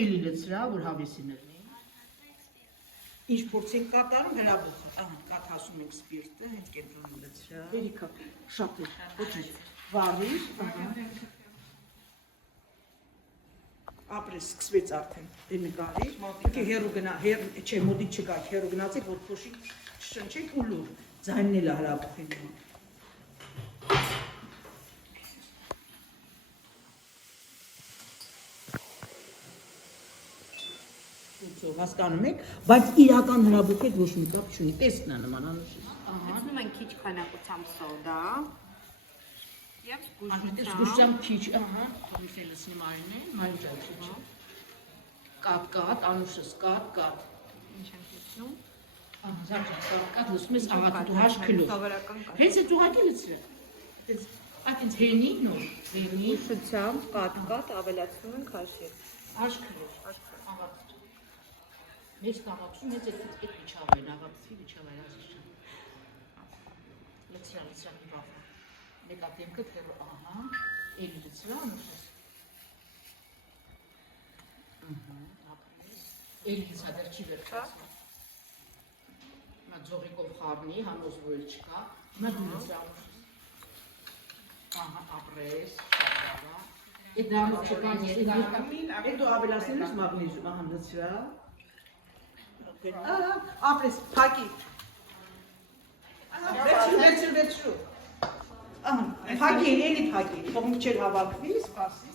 էլի լցրա, որ հավեսին ելնի։ Ինչ փորձ ենք կատարում, հրաբուխը, կատ հասում ենք սպիրտը, հենց կենտրոնում լցրա։ Երիքա, շատ է, ոչինչ, վարիր, ապրես, սկսվեց արդեն, դե նկարիր, եկե հերու գնա, չէ, մոտիկ չգայք, հերու գնացեք, որ փոշիկ շնչեք ու լուր, ձայնն էլ հրաբուխին նման։ Հասկանում եք, բայց իրական հրաբուխ հետ ոչ մի կապ չունի, տեսքն է նման անուշից։ Մտնում են քիչ քանակությամբ սոդա եւ զգուշությամբ քիչ, խորիֆը լցնի մարին ջանքիչ։ Կատ, անուշս կատ։ Ինչ են լցնում։ Կատ լցնում ես աղաթու հաշ քիլո։ Հենց այդ ուղղակի լցրել։ Այդ ինձ հենի նոր, հենի շուտությամբ կատ ավելացնում են քաշի։ Հաշ քիլո, աղաթու։ Մեծ աղաթում հենց այդ միջավայրն, աղաթի միջավայրը ասիչան։ Լցրա մի բավ։ Նկատեմքը թերո, էլի լցրա անուշս։ Էլի լցրա դեր չի վերջացնում։ Նա ձողիկով խառնի, հանոզ որ էլ չկա, նա դու լցրա անուշս։ Ապրես, շաբարա։ Այդ դրանով չկա, այդ դու ավելացնում ես մագնեզիում, լցրա։ Ապրես, փակի։ Վերցրու։ Փակի, էլի փակի, թողնք չեր հավաքվի, սպասի։